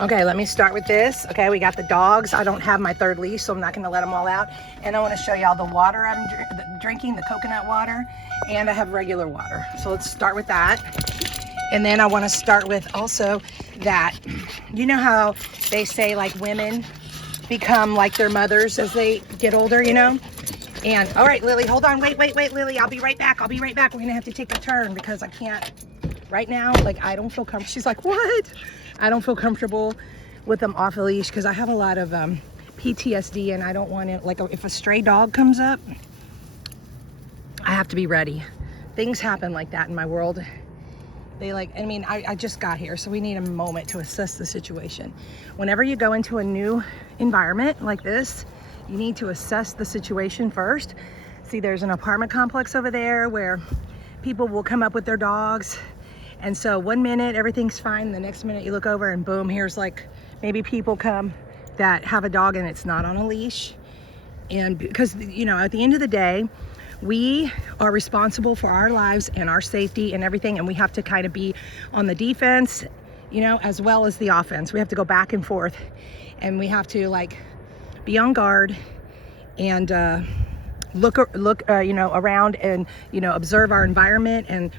Okay, let me start with this. Okay, we got the dogs. I don't have my third leash, so I'm not gonna let them all out. And I wanna show y'all the water I'm drinking, the coconut water, and I have regular water. So let's start with that. And then I wanna start with also that, you know how they say like women become like their mothers as they get older, you know? And, all right, Lily, hold on, wait, Lily, I'll be right back. We're gonna have to take a turn because I can't, right now, like I don't feel comfortable. She's like, what? I don't feel comfortable with them off a leash because I have a lot of PTSD and I don't want to, like if a stray dog comes up, I have to be ready. Things happen like that in my world. I just got here, so we need a moment to assess the situation. Whenever you go into a new environment like this, you need to assess the situation first. See, there's an apartment complex over there where people will come up with their dogs. And so 1 minute, everything's fine. The next minute you look over and boom, here's like maybe people come that have a dog and it's not on a leash. And because, you know, at the end of the day, we are responsible for our lives and our safety and everything. And we have to kind of be on the defense, you know, as well as the offense. We have to go back and forth and we have to like be on guard and look, you know, around and, you know, observe our environment and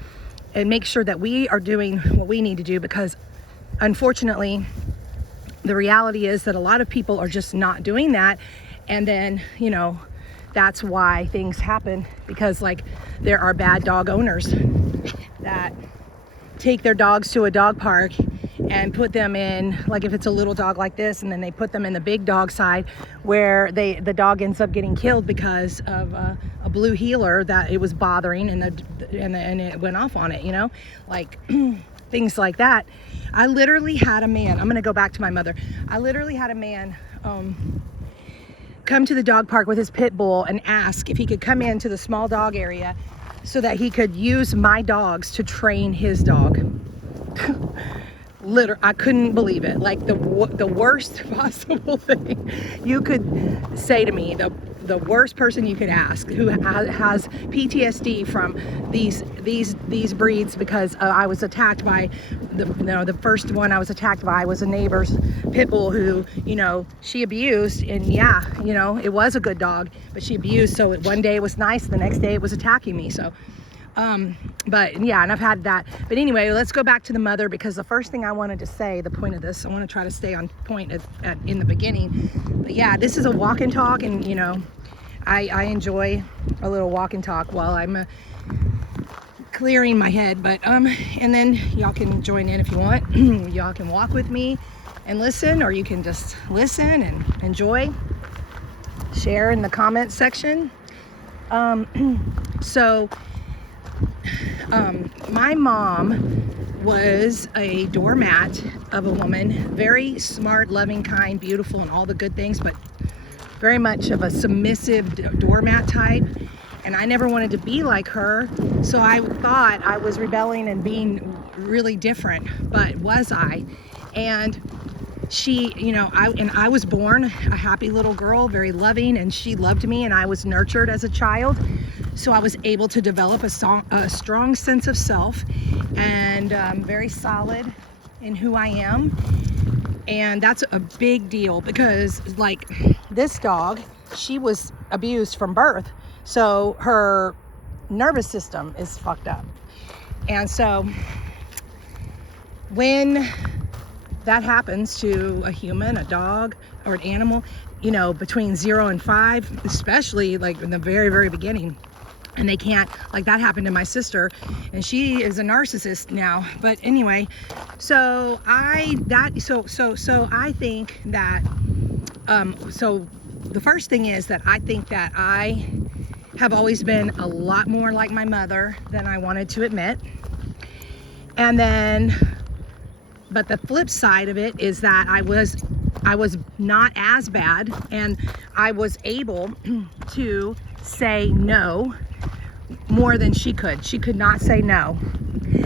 make sure that we are doing what we need to do, because unfortunately the reality is that a lot of people are just not doing that. And then, you know, that's why things happen, because like there are bad dog owners that take their dogs to a dog park and put them in, like if it's a little dog like this, and then they put them in the big dog side where the dog ends up getting killed because of a blue heeler that it was bothering and it went off on it, you know, like things like that. I literally had a man, I'm gonna go back to my mother. I literally had a man come to the dog park with his pit bull and ask if he could come into the small dog area so that he could use my dogs to train his dog. I couldn't believe it. Like the worst possible thing you could say to me, the worst person you could ask who has PTSD from these breeds, because I was attacked by the first one I was attacked by was a neighbor's pit bull who, you know, she abused. And yeah, you know, it was a good dog, but she abused. So one day it was nice, the next day it was attacking me. So but yeah, and I've had that. But anyway, let's go back to the mother, because the first thing I wanted to say, the point of this, I want to try to stay on point in the beginning. But yeah, this is a walk and talk, and you know, I enjoy a little walk and talk while I'm clearing my head. But and then y'all can join in if you want. Y'all can walk with me and listen, or you can just listen and enjoy. Share in the comment section. My mom was a doormat of a woman, very smart, loving, kind, beautiful, and all the good things, but very much of a submissive doormat type. And I never wanted to be like her, so I thought I was rebelling and being really different, but was I? And she, you know, I was born a happy little girl, very loving, and she loved me, and I was nurtured as a child. So I was able to develop a strong sense of self, and very solid in who I am. And that's a big deal, because like this dog, she was abused from birth. So her nervous system is fucked up. And so when that happens to a human, a dog, or an animal, you know, between 0 and 5, especially like in the very, very beginning, and they can't, like that happened to my sister, and she is a narcissist now. But anyway, so I think that so the first thing is that I think that I have always been a lot more like my mother than I wanted to admit. And then, but the flip side of it is that I was not as bad, and I was able to say no more than she could. She could not say no.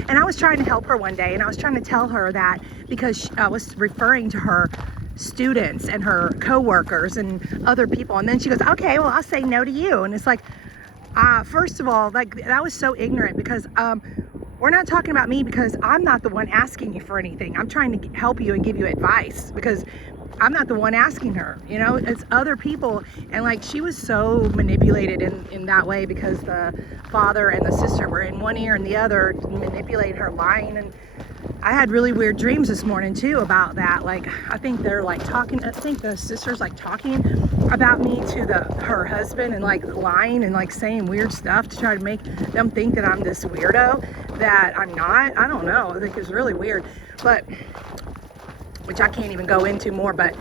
And I was trying to help her one day, and I was trying to tell her that, because I was referring to her students and her co-workers and other people, and then she goes, okay, well, I'll say no to you. And it's like, first of all, like that was so ignorant, because we're not talking about me, because I'm not the one asking you for anything. I'm trying to help you and give you advice, because I'm not the one asking her, you know, it's other people. And like, she was so manipulated in that way, because the father and the sister were in one ear and the other, manipulated her, lying. And I had really weird dreams this morning too about that. Like, I think they're like talking, I think the sister's like talking about me to her husband, and like lying and like saying weird stuff to try to make them think that I'm this weirdo that I'm not. I don't know, I think it's really weird, but which I can't even go into more, but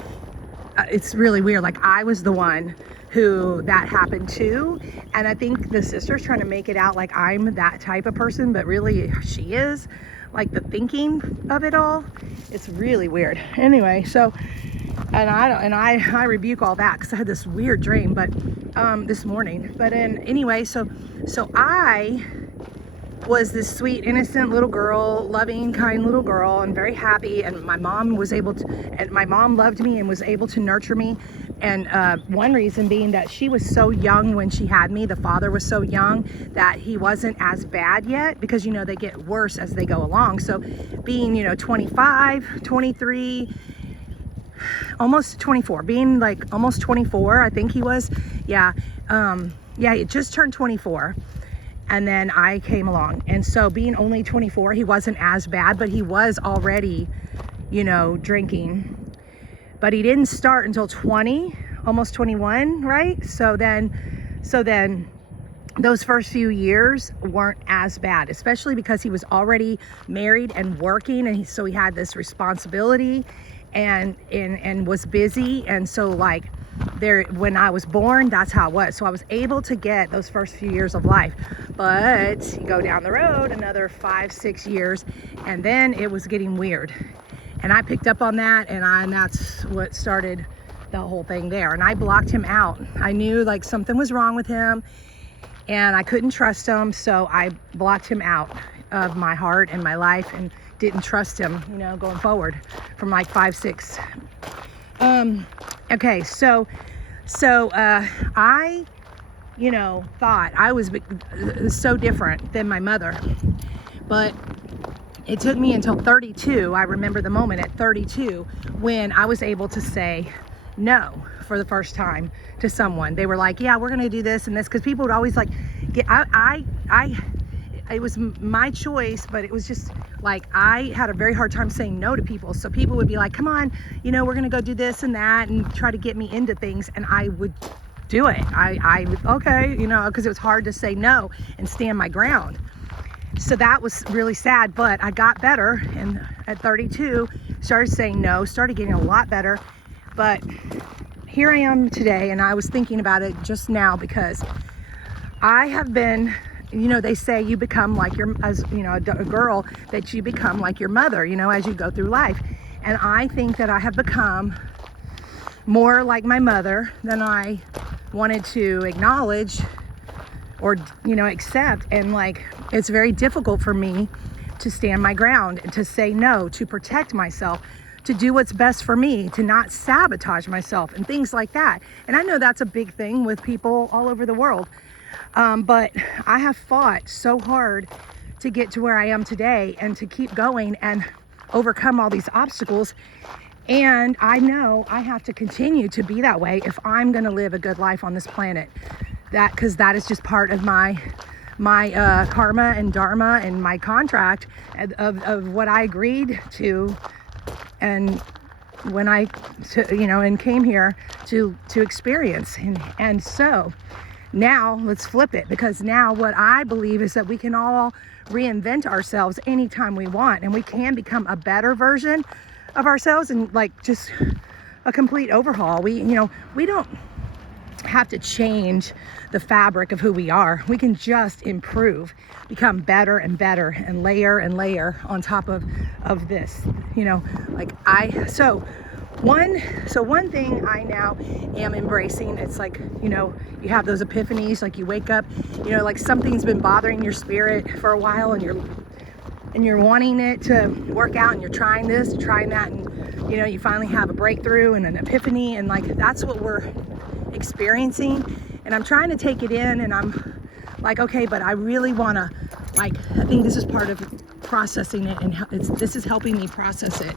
it's really weird. Like, I was the one who that happened to, and I think the sister's trying to make it out like I'm that type of person, but really she is. Like, the thinking of it all, it's really weird. Anyway, so, and I rebuke all that, because I had this weird dream, but this morning. But anyway, so I was this sweet, innocent little girl, loving, kind little girl, and very happy. And my mom was able to, and my mom loved me and was able to nurture me. And one reason being that she was so young when she had me. The father was so young that he wasn't as bad yet, because, you know, they get worse as they go along. So being, you know, 25, 23, almost 24, being like almost 24, I think he was. Yeah. Yeah, he just turned 24. And then I came along. And so being only 24, he wasn't as bad, but he was already, you know, drinking. But he didn't start until 20, almost 21, right? So then those first few years weren't as bad, especially because he was already married and working. And so he had this responsibility and was busy. And so like, when I was born, that's how it was. So I was able to get those first few years of life. But you go down the road another 5-6 years, and then it was getting weird. And I picked up on that, and that's what started the whole thing there. And I blocked him out. I knew like something was wrong with him, and I couldn't trust him, so I blocked him out of my heart and my life, and didn't trust him, you know, going forward from like 5-6. Okay, so I, you know, thought I was so different than my mother, but it took me until 32. I remember the moment at 32 when I was able to say no for the first time to someone. They were like, yeah, we're gonna do this and this, because people would always like get, it was my choice, but it was just like, I had a very hard time saying no to people. So people would be like, come on, you know, we're gonna go do this and that, and try to get me into things, and I would do it. I okay, you know, because it was hard to say no and stand my ground. So that was really sad, but I got better, and at 32 started saying no, started getting a lot better. But here I am today, and I was thinking about it just now, because I have been, you know, they say you become like your, as you know, a girl, that you become like your mother, you know, as you go through life. And I think that I have become more like my mother than I wanted to acknowledge or, you know, accept. And like, it's very difficult for me to stand my ground and to say no, to protect myself, to do what's best for me, to not sabotage myself and things like that. And I know that's a big thing with people all over the world. But I have fought so hard to get to where I am today, and to keep going and overcome all these obstacles. And I know I have to continue to be that way if I'm going to live a good life on this planet. Because that is just part of my karma and dharma and my contract of what I agreed to, and when I, you know, and came here to experience. And so now let's flip it, because now what I believe is that we can all reinvent ourselves anytime we want, and we can become a better version of ourselves, and like just a complete overhaul. We don't have to change the fabric of who we are. We can just improve, become better and better, and layer on top of this, you know, like one thing I now am embracing, it's like, you know, you have those epiphanies, like you wake up, you know, like something's been bothering your spirit for a while, and you're wanting it to work out, and you're trying this, trying that, and you know, you finally have a breakthrough and an epiphany, and like that's what we're experiencing. And I'm trying to take it in, and I'm like, okay, but I really want to like, I think this is part of processing it, and this is helping me process it,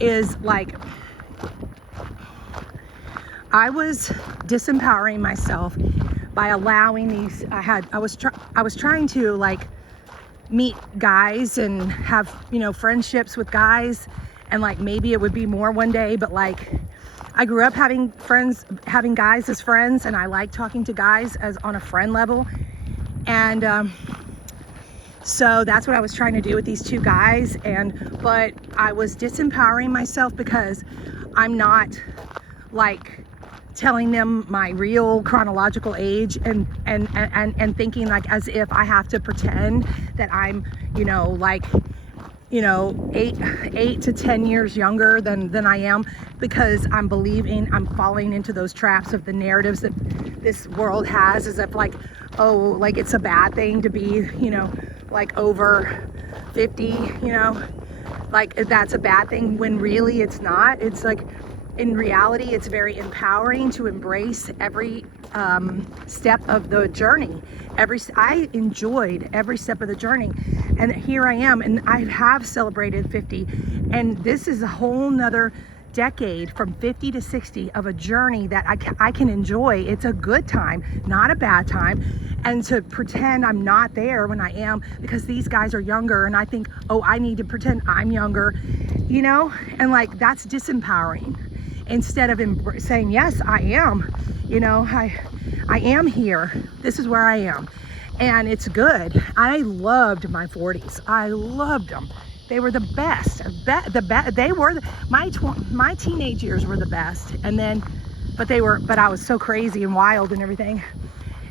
is like, I was disempowering myself by allowing these, I was trying to like meet guys and have, you know, friendships with guys, and like maybe it would be more one day, but like I grew up having guys as friends, and I like talking to guys as on a friend level. And so that's what I was trying to do with these two guys, but I was disempowering myself because I'm not like telling them my real chronological age and thinking like as if I have to pretend that I'm, you know, like, you know, 8 to 10 years younger than I am, because I'm falling into those traps of the narratives that this world has, as if like, oh, like it's a bad thing to be, you know, like over 50, you know, like that's a bad thing, when really it's not. It's like, in reality, it's very empowering to embrace every step of the journey. I enjoyed every step of the journey, and here I am, and I have celebrated 50, and this is a whole nother decade from 50 to 60 of a journey that I can enjoy. It's a good time, not a bad time. And to pretend I'm not there when I am, because these guys are younger, and I think, oh, I need to pretend I'm younger, you know, and like that's disempowering. Instead of saying, yes, I am, you know, I am here. This is where I am. And it's good. I loved my 40s. I loved them. They were the best. They were my teenage years were the best. And then, but I was so crazy and wild and everything.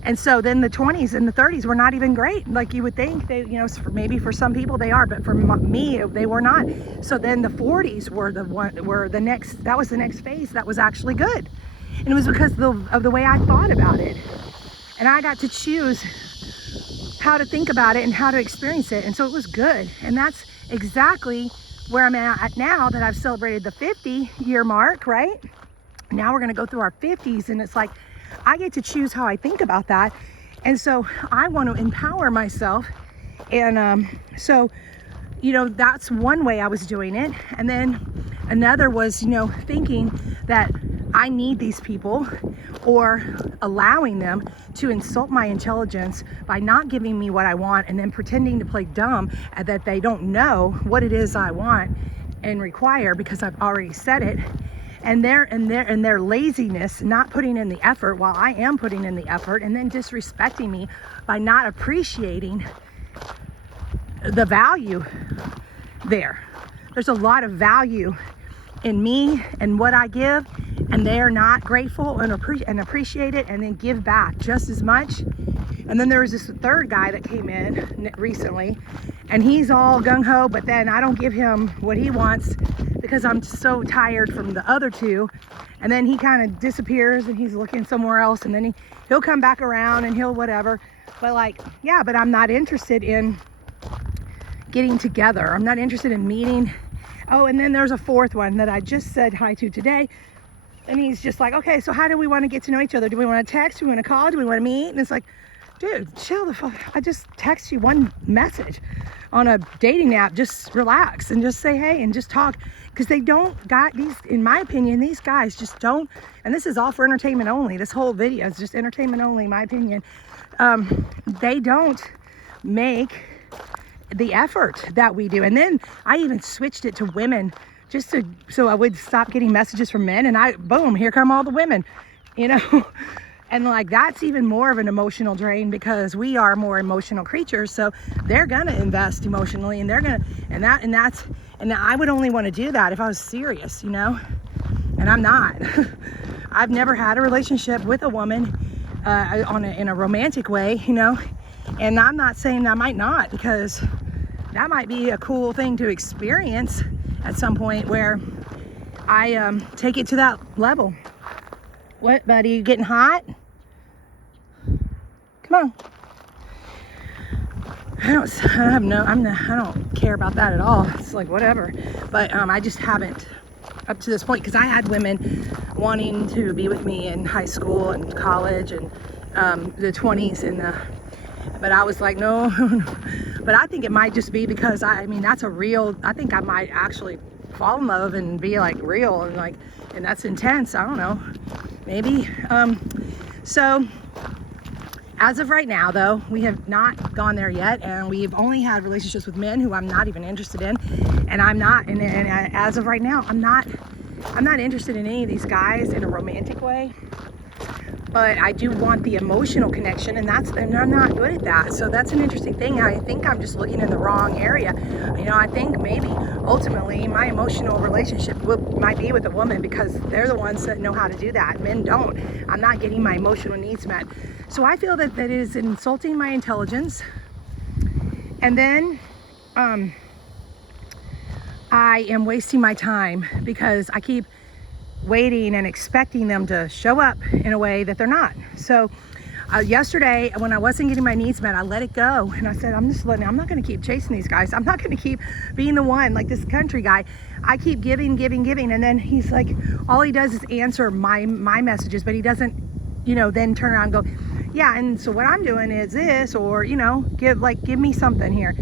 And so then the 20s and the 30s were not even great. Like you would think they, you know, maybe for some people they are, but for me, they were not. So then the 40s that was the next phase that was actually good. And it was because of the way I thought about it. And I got to choose how to think about it and how to experience it. And so it was good. And that's exactly where I'm at now, that I've celebrated the 50-year mark, right? Now we're gonna go through our 50s, and it's like, I get to choose how I think about that. And so I want to empower myself. And so, you know, that's one way I was doing it. And then another was, you know, thinking that I need these people, or allowing them to insult my intelligence by not giving me what I want, and then pretending to play dumb and that they don't know what it is I want and require, because I've already said it. And their laziness, not putting in the effort while I am putting in the effort, and then disrespecting me by not appreciating the value there. There's a lot of value in me and what I give, and they're not grateful and appreciate it, and then give back just as much. And then there was this third guy that came in recently, and he's all gung-ho, but then I don't give him what he wants because I'm so tired from the other two. And then he kind of disappears, and he's looking somewhere else, and then he'll come back around and he'll whatever. But like, yeah, but I'm not interested in getting together. I'm not interested in meeting. Oh, and then there's a fourth one that I just said hi to today. And he's just like, okay, so how do we want to get to know each other? Do we want to text? Do we want to call? Do we want to meet? And it's like, dude, chill the fuck. I just text you one message on a dating app. Just relax and just say hey and just talk. Because they don't got these, in my opinion, these guys just don't, and this is all for entertainment only. This whole video is just entertainment only, in my opinion. They don't make the effort that we do. And then I even switched it to women, just so I would stop getting messages from men, and boom, here come all the women, you know. And like, that's even more of an emotional drain, because we are more emotional creatures. So they're gonna invest emotionally, and they're gonna, and I would only want to do that if I was serious, you know. And I'm not. I've never had a relationship with a woman in a romantic way, you know. And I'm not saying I might not, because that might be a cool thing to experience at some point, where I take it to that level. What, buddy? You getting hot? Come on. I don't care about that at all. It's like whatever. But I just haven't up to this point, because I had women wanting to be with me in high school and college and the 20s and But I was like, no. But I think it might just be because I mean, that's a real, I think I might actually fall in love and be like real and like, and that's intense. I don't know, maybe. So as of right now though, we have not gone there yet, and we've only had relationships with men who I'm not even interested in, and I'm not, and as of right now, I'm not interested in any of these guys in a romantic way. But I do want the emotional connection, and I'm not good at that. So that's an interesting thing. I think I'm just looking in the wrong area. You know, I think maybe ultimately my emotional relationship might be with a woman, because they're the ones that know how to do that. Men don't. I'm not getting my emotional needs met. So I feel that it is insulting my intelligence. And then I am wasting my time because I keep waiting and expecting them to show up in a way that they're not. So yesterday when I wasn't getting my needs met, I let it go, and I said, I'm not going to keep chasing these guys. I'm not going to keep being the one like this country guy. I keep giving, and then he's like, all he does is answer my messages, but he doesn't, you know, then turn around and go, yeah, and so what I'm doing is this, or, you know, give me something here.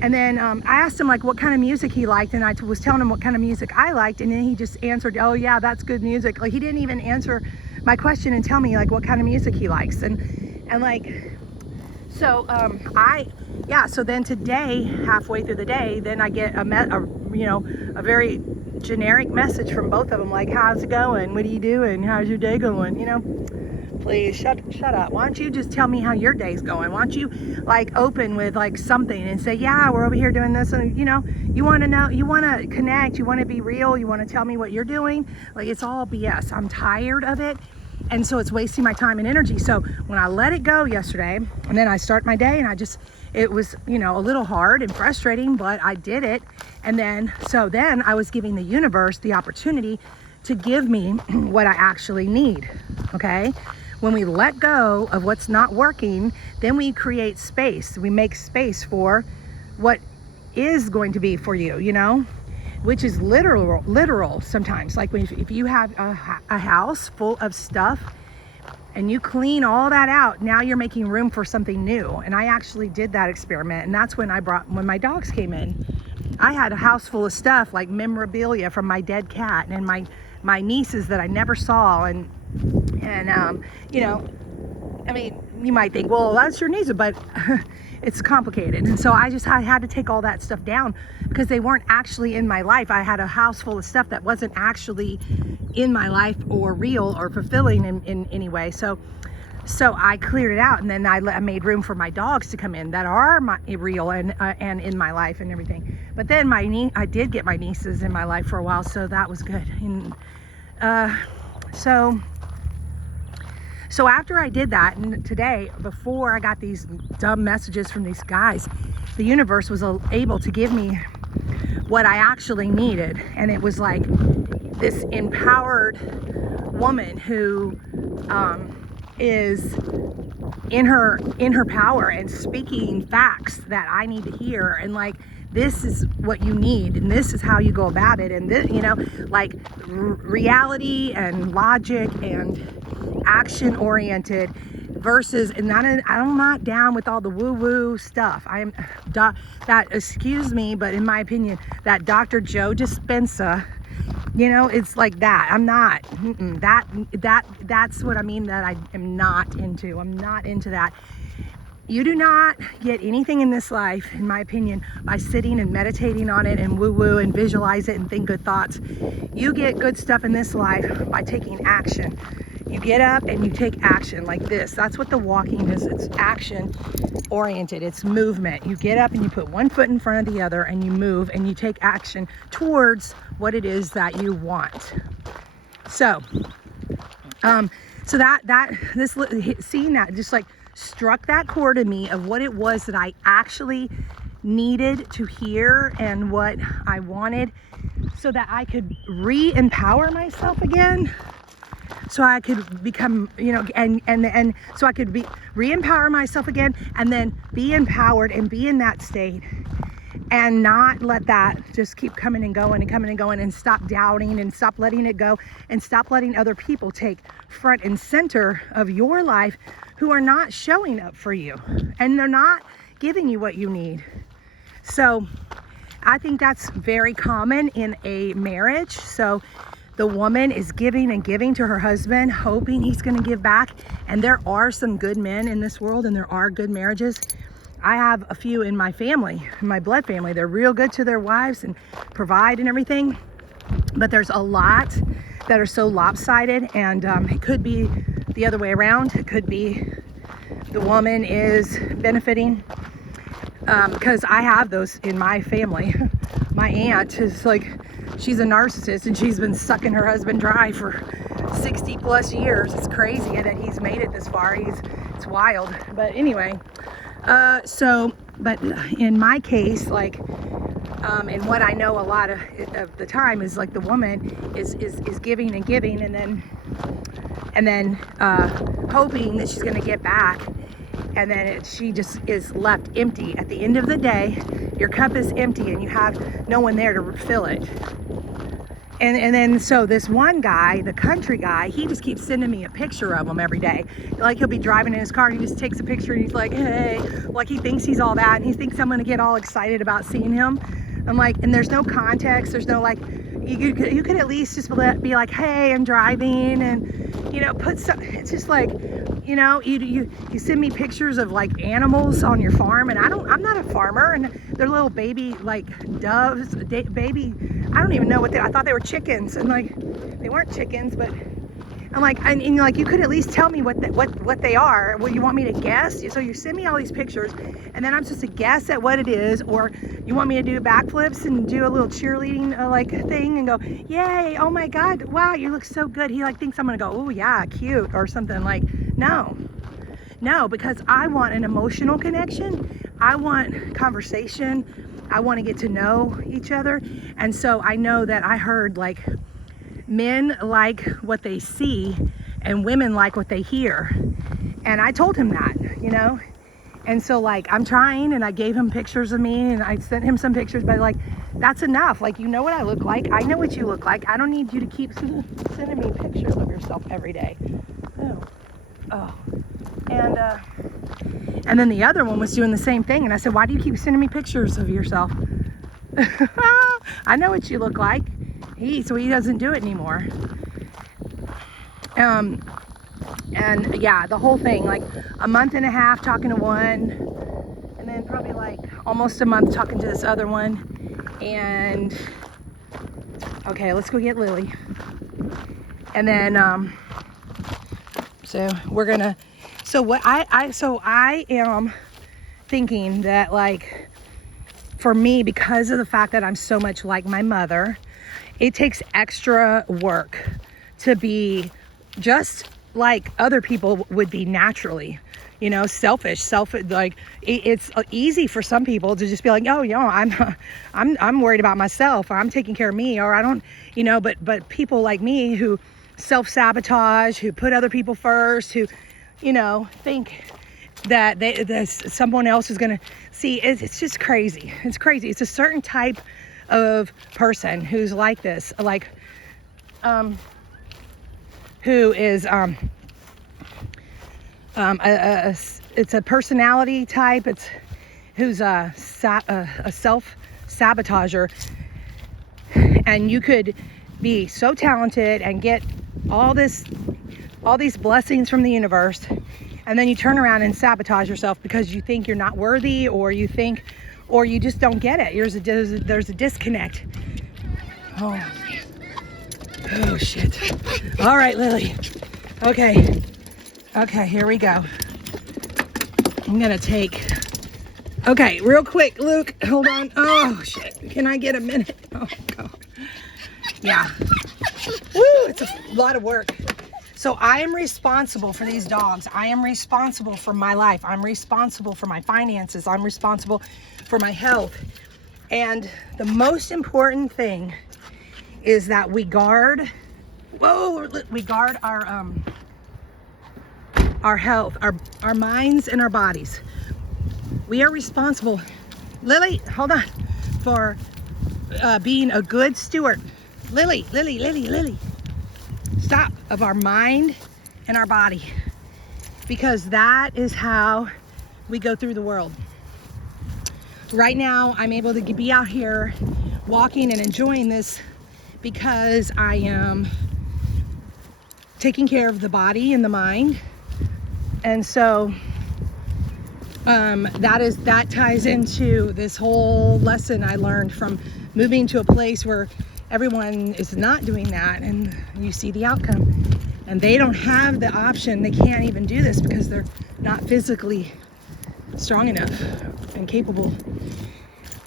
And then I asked him like what kind of music he liked, and I was telling him what kind of music I liked, and then he just answered, oh yeah, that's good music. Like, he didn't even answer my question and tell me like what kind of music he likes. And like, so so then today, halfway through the day, then I get a very generic message from both of them, like, how's it going? What are you doing? How's your day going? You know, please shut up. Why don't you just tell me how your day's going? Why don't you like open with like something and say, yeah, we're over here doing this, and you know, you want to know, you want to connect, you want to be real, you want to tell me what you're doing. Like, it's all BS. I'm tired of it, and so it's wasting my time and energy. So when I let it go yesterday, and then I start my day, and it was, you know, a little hard and frustrating, but I did it. And then I was giving the universe the opportunity to give me what I actually need. Okay. When we let go of what's not working, then we create space. We make space for what is going to be for you, you know, which is literal sometimes. Like if you have a house full of stuff and you clean all that out, now you're making room for something new. And I actually did that experiment. And that's when my dogs came in. I had a house full of stuff like memorabilia from my dead cat and my nieces that I never saw, and you know, I mean, you might think, well, that's your niece, but it's complicated. And so I had to take all that stuff down because they weren't actually in my life. I had a house full of stuff that wasn't actually in my life or real or fulfilling in any way. So I cleared it out, and then I made room for my dogs to come in that are real and in my life and everything. But then I did get my nieces in my life for a while, so that was good. And so after I did that, and today, before I got these dumb messages from these guys, the universe was able to give me what I actually needed. And it was like this empowered woman who is in her power and speaking facts that I need to hear, and like, this is what you need, and this is how you go about it, and this, you know, like reality and logic and action oriented versus, and I'm not down with all the woo woo stuff. Excuse me, but in my opinion, that Dr. Joe Dispenza, you know, it's like that. I'm not that's what I mean, that I am not into. I'm not into that. You do not get anything in this life, in my opinion, by sitting and meditating on it and woo-woo and visualize it and think good thoughts. You get good stuff in this life by taking action. You get up and you take action like this. That's what the walking is. It's action oriented. It's movement. You get up and you put one foot in front of the other, and you move and you take action towards what it is that you want. So seeing that just like struck that chord in me of what it was that I actually needed to hear and what I wanted, so that I could re-empower myself again, so I could become, you know, and so I could re-empower myself again, and then be empowered and be in that state and not let that just keep coming and going and coming and going, and stop doubting and stop letting it go, and stop letting other people take front and center of your life who are not showing up for you and they're not giving you what you need. So I think that's very common in a marriage. So the woman is giving and giving to her husband, hoping he's going to give back. And there are some good men in this world, and there are good marriages. I have a few in my family, in my blood family. They're real good to their wives and provide and everything. But there's a lot that are so lopsided, and it could be the other way around. It could be the woman is benefiting, because I have those in my family. My aunt is like, she's a narcissist, and she's been sucking her husband dry for 60 plus years. It's crazy that he's made it this far. It's wild. But anyway, but in my case, like, and what I know a lot of the time is like the woman is giving and giving, and then hoping that she's going to get back, and then she just is left empty. At the end of the day, your cup is empty and you have no one there to refill it. And then so this one guy, the country guy, he just keeps sending me a picture of him every day. Like, he'll be driving in his car and he just takes a picture and he's like, hey, like he thinks he's all that, and he thinks I'm gonna get all excited about seeing him. I'm like, and there's no context, there's no like, you could at least just be like, hey, I'm driving, and, you know, put some, it's just like, you know, you send me pictures of like animals on your farm, and I'm not a farmer, and they're little baby like doves, baby, I don't even know what I thought they were chickens, and like they weren't chickens, but I'm like, and like, you could at least tell me what they are. Well, you want me to guess? So you send me all these pictures, and then I'm supposed to guess at what it is, or you want me to do backflips and do a little cheerleading like thing and go, yay, oh my God, wow, you look so good. He like thinks I'm gonna go, oh yeah, cute, or something. Like, no, because I want an emotional connection. I want conversation. I want to get to know each other. And so I know that I heard like, men like what they see and women like what they hear. And I told him that, you know? And so like, I'm trying, and I gave him pictures of me, and I sent him some pictures, but like, that's enough. Like, you know what I look like. I know what you look like. I don't need you to keep sending me pictures of yourself every day. Oh. And then the other one was doing the same thing. And I said, why do you keep sending me pictures of yourself? I know what you look like. So he doesn't do it anymore. And yeah, the whole thing, like a month and a half talking to one, and then probably like almost a month talking to this other one. And okay, let's go get Lily. And then so we're gonna, so what I am thinking that, like, for me, because of the fact that I'm so much like my mother, it takes extra work to be just like other people would be naturally, you know, selfish, like it's easy for some people to just be like, oh, you know, I'm worried about myself, or I'm taking care of me, or I don't, you know, but people like me who self-sabotage, who put other people first, who, you know, think that someone else is going to see, it's just crazy. It's crazy. It's a certain type of person who's like this, like, who is, it's a personality type. It's who's a self-sabotager, and you could be so talented and get all these blessings from the universe, and then you turn around and sabotage yourself because you think you're not worthy, or you just don't get it. There's a disconnect. Oh shit. All right, Lily. Okay, here we go. I'm gonna take, okay, real quick, Luke, hold on. Oh shit, can I get a minute? Oh God. Yeah. Woo, it's a lot of work. So I am responsible for these dogs. I am responsible for my life. I'm responsible for my finances. I'm responsible for my health. And the most important thing is that we guard our health, our minds and our bodies. We are responsible. Lily, hold on. for being a good steward. Lily, stop, of our mind and our body, because that is how we go through the world. Right now, I'm able to be out here walking and enjoying this because I am taking care of the body and the mind. And so that ties into this whole lesson I learned from moving to a place where everyone is not doing that, and you see the outcome. And they don't have the option. They can't even do this because they're not physically strong enough and capable.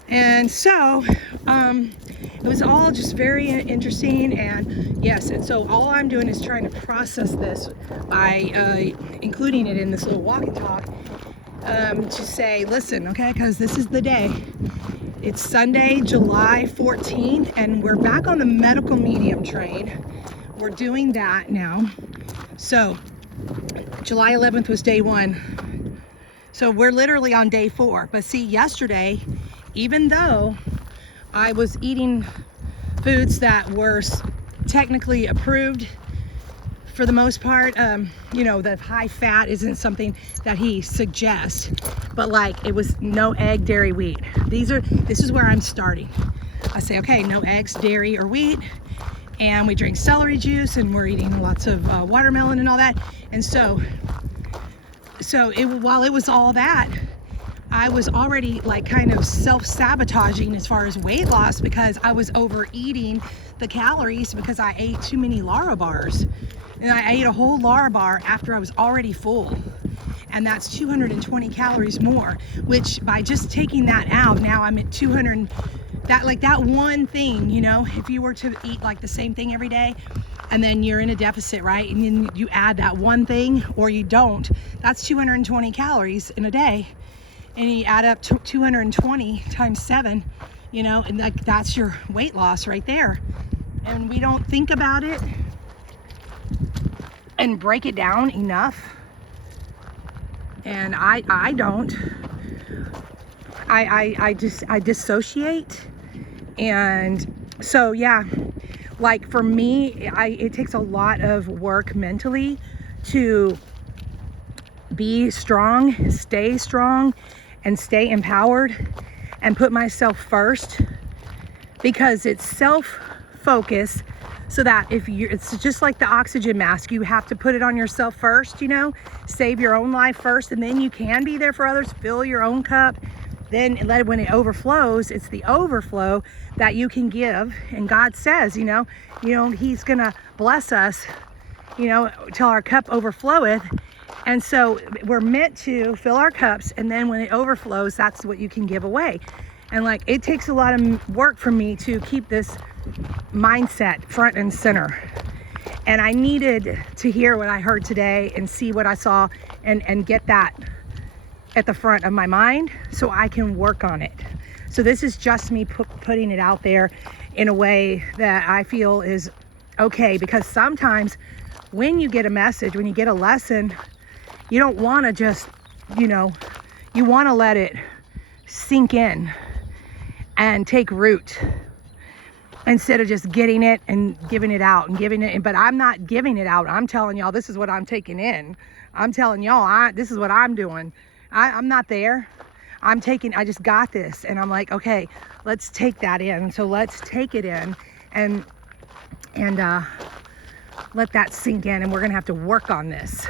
And so it was all just very interesting. And yes, and so all I'm doing is trying to process this by including it in this little walk and talk, to say, listen, okay, because this is the day. It's Sunday, July 14th, and we're back on the medical medium train. We're doing that now. So July 11th was day 1. So we're literally on day 4. But see, yesterday, even though I was eating foods that were technically approved for the most part, you know, the high fat isn't something that he suggests, but like it was no egg, dairy, wheat. This is where I'm starting. I say, okay, no eggs, dairy, or wheat. And we drink celery juice, and we're eating lots of watermelon and all that. And so while it was all that, I was already like kind of self-sabotaging as far as weight loss, because I was overeating the calories because I ate too many Lara bars. And I ate a whole Lara bar after I was already full. And that's 220 calories more, which by just taking that out, now I'm at 200. That one thing, you know, if you were to eat like the same thing every day, and then you're in a deficit, right? And then you add that one thing, or you don't, that's 220 calories in a day. And you add up to 220 times 7, you know, and that's your weight loss right there. And we don't think about it and break it down enough. And I don't. I dissociate. And so, yeah, like for me, it takes a lot of work mentally to be strong, and stay empowered and put myself first, because it's self-focus. So that it's just like the oxygen mask, you have to put it on yourself first, you know, save your own life first, and then you can be there for others, fill your own cup. Then when it overflows, it's the overflow that you can give. And God says, you know, he's gonna bless us, you know, till our cup overfloweth. And so we're meant to fill our cups, and then when it overflows, that's what you can give away. And like, it takes a lot of work for me to keep this mindset front and center. And I needed to hear what I heard today and see what I saw, and get that at the front of my mind so I can work on it. So this is just me putting it out there in a way that I feel is okay, because sometimes when you get a message, when you get a lesson, you don't want to just, you know, you want to let it sink in and take root, instead of just getting it and giving it out and giving it. But I'm not giving it out. I'm telling y'all, this is what I'm taking in. I'm telling y'all, this is what I'm doing. I'm not there. I just got this. And I'm like, okay, let's take that in. So let's take it in and let that sink in. And we're going to have to work on this.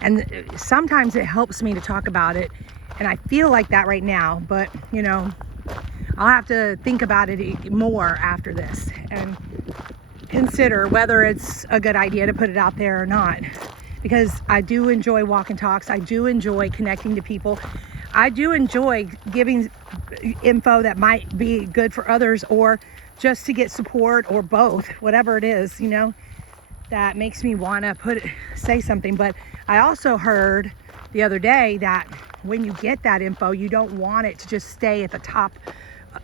And sometimes it helps me to talk about it. And I feel like that right now, but you know, I'll have to think about it more after this and consider whether it's a good idea to put it out there or not. Because I do enjoy walk and talks. I do enjoy connecting to people. I do enjoy giving info that might be good for others, or just to get support, or both, whatever it is, you know, that makes me want to say something. But I also heard the other day that when you get that info, you don't want it to just stay at the top,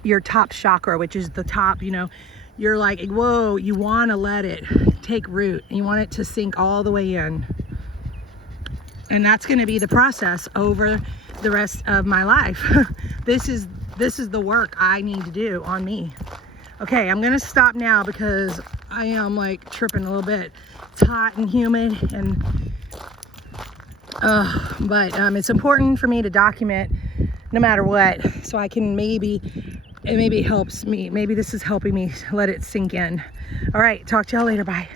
your top chakra, which is the top, you know. You're like, whoa, you want to let it take root, and you want it to sink all the way in. And that's going to be the process over the rest of my life. This is this is the work I need to do on me. Okay, I'm gonna stop now because I am like tripping a little bit. It's hot and humid, and but it's important for me to document no matter what, so I can maybe it helps me. Maybe this is helping me let it sink in. All right, talk to y'all later. Bye.